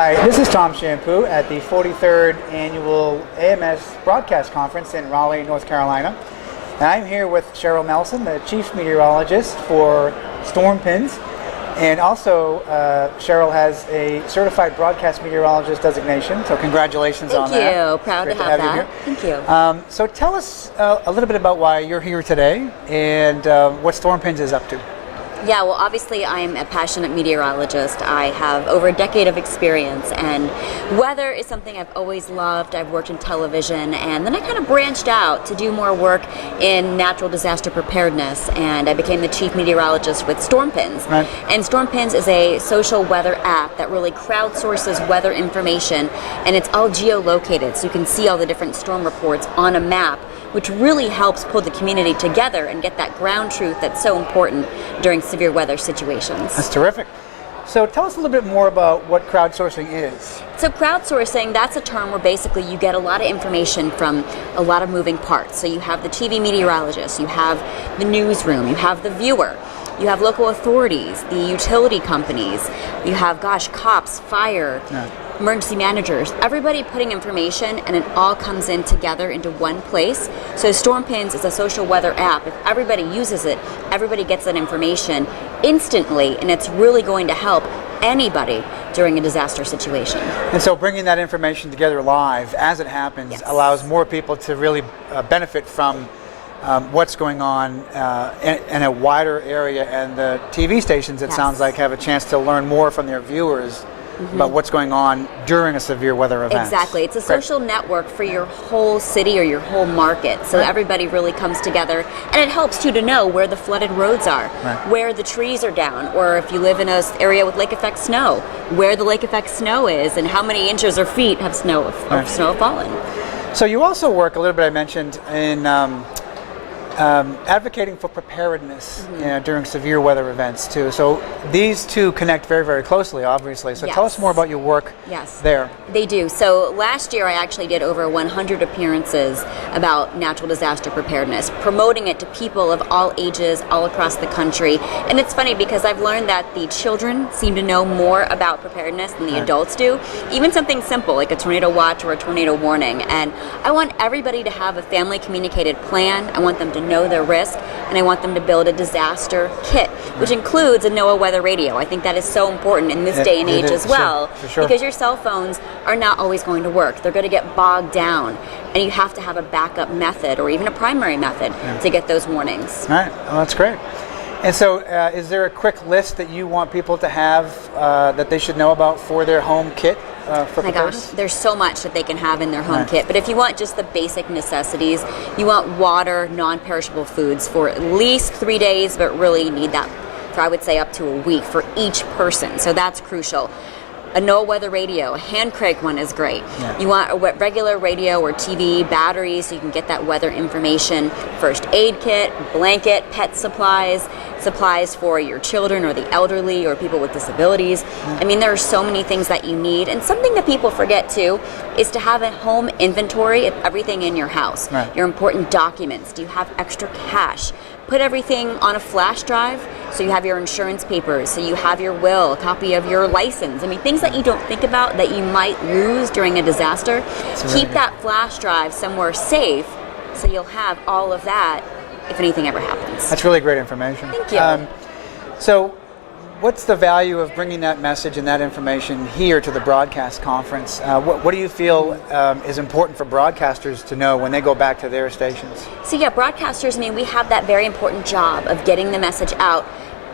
Hi, this is Tom Champoux at the 43rd Annual AMS Broadcast Conference in Raleigh, North Carolina. And I'm here with Cheryl Nelson, the Chief Meteorologist for Storm Pins. And also, Cheryl has a Certified Broadcast Meteorologist designation, so congratulations on that. Thank you. Proud to have that. Thank you. So tell us a little bit about why you're here today and what Storm Pins is up to. Yeah, well, obviously I'm a passionate meteorologist. I have over a decade of experience, and weather is something I've always loved. I've worked in television, and then I kind of branched out to do more work in natural disaster preparedness, and I became the chief meteorologist with Storm Pins. Right. And Storm Pins is a social weather app that really crowdsources weather information, and it's all geolocated, so you can see all the different storm reports on a map, which really helps pull the community together and get that ground truth that's so important during severe weather situations. That's terrific. So tell us a little bit more about what crowdsourcing is. So crowdsourcing, that's a term where basically you get a lot of information from a lot of moving parts. So you have the TV meteorologist, you have the newsroom, you have the viewer, you have local authorities, the utility companies, you have, cops, fire, emergency managers, everybody putting information, and it all comes in together into one place. So Storm Pins is a social weather app. If everybody uses it, everybody gets that information instantly, and it's really going to help anybody during a disaster situation. And so bringing that information together live as it happens allows more people to really benefit from what's going on in a wider area, and the TV stations, it sounds like, have a chance to learn more from their viewers about what's going on during a severe weather event. Exactly. It's a social network for your whole city or your whole market. So everybody really comes together, and it helps you to know where the flooded roads are, where the trees are down, or if you live in an area with lake effect snow, where the lake effect snow is and how many inches or feet have snow fallen. So you also work a little bit, I mentioned, in advocating for preparedness during severe weather events too. So these two connect very, very closely, obviously. So tell us more about your work there. They do. So last year I actually did over 100 appearances about natural disaster preparedness, promoting it to people of all ages all across the country. And it's funny because I've learned that the children seem to know more about preparedness than the adults do. Even something simple like a tornado watch or a tornado warning. And I want everybody to have a family communicated plan. I want them to know their risk, and I want them to build a disaster kit, which includes a NOAA weather radio. I think that is so important in this day and age as well, because your cell phones are not always going to work. They're going to get bogged down, and you have to have a backup method or even a primary method to get those warnings. All right, well, that's great. And so is there a quick list that you want people to have that they should know about for their home kit? For my gosh, there's so much that they can have in their home kit. But if you want just the basic necessities, you want water, non-perishable foods for at least 3 days, but really you need that for, I would say, up to a week for each person. So that's crucial. A NOAA weather radio, a hand crank one is great. You want a regular radio or TV, batteries, so you can get that weather information, first aid kit, blanket, pet supplies, supplies for your children or the elderly or people with disabilities. I mean, there are so many things that you need. And something that people forget too is to have a home inventory of everything in your house. Your important documents. Do you have extra cash? Put everything on a flash drive so you have your insurance papers, so you have your will, a copy of your license. I mean, things that you don't think about that you might lose during a disaster. Keep that flash drive somewhere safe so you'll have all of that if anything ever happens. That's really great information. Thank you. So what's the value of bringing that message and that information here to the broadcast conference? What do you feel is important for broadcasters to know when they go back to their stations? So broadcasters, we have that very important job of getting the message out.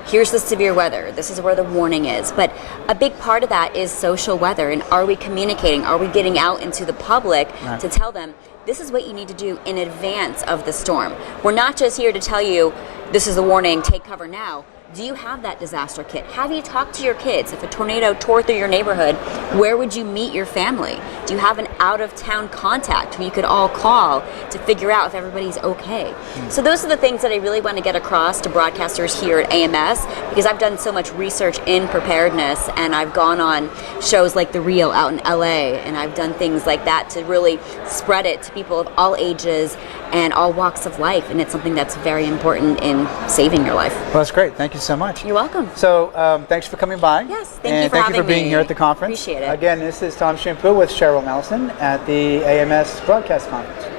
Here's the severe weather. This is where the warning is. But a big part of that is social weather. And are we communicating? Are we getting out into the public to tell them, this is what you need to do in advance of the storm? We're not just here to tell you, this is the warning, take cover now. Do you have that disaster kit? Have you talked to your kids? If a tornado tore through your neighborhood, where would you meet your family? Do you have an out-of-town contact who you could all call to figure out if everybody's okay? So those are the things that I really want to get across to broadcasters here at AMS, because I've done so much research in preparedness, and I've gone on shows like The Real out in LA, and I've done things like that to really spread it to people of all ages and all walks of life, and it's something that's very important in saving your life. Well, that's great. Thank you. you so much. You're welcome. So thanks for coming by. Yes, and you for thank you for having being me. here at the conference. Appreciate it. Again, this is Tom Champoux with Cheryl Nelson at the AMS Broadcast Conference.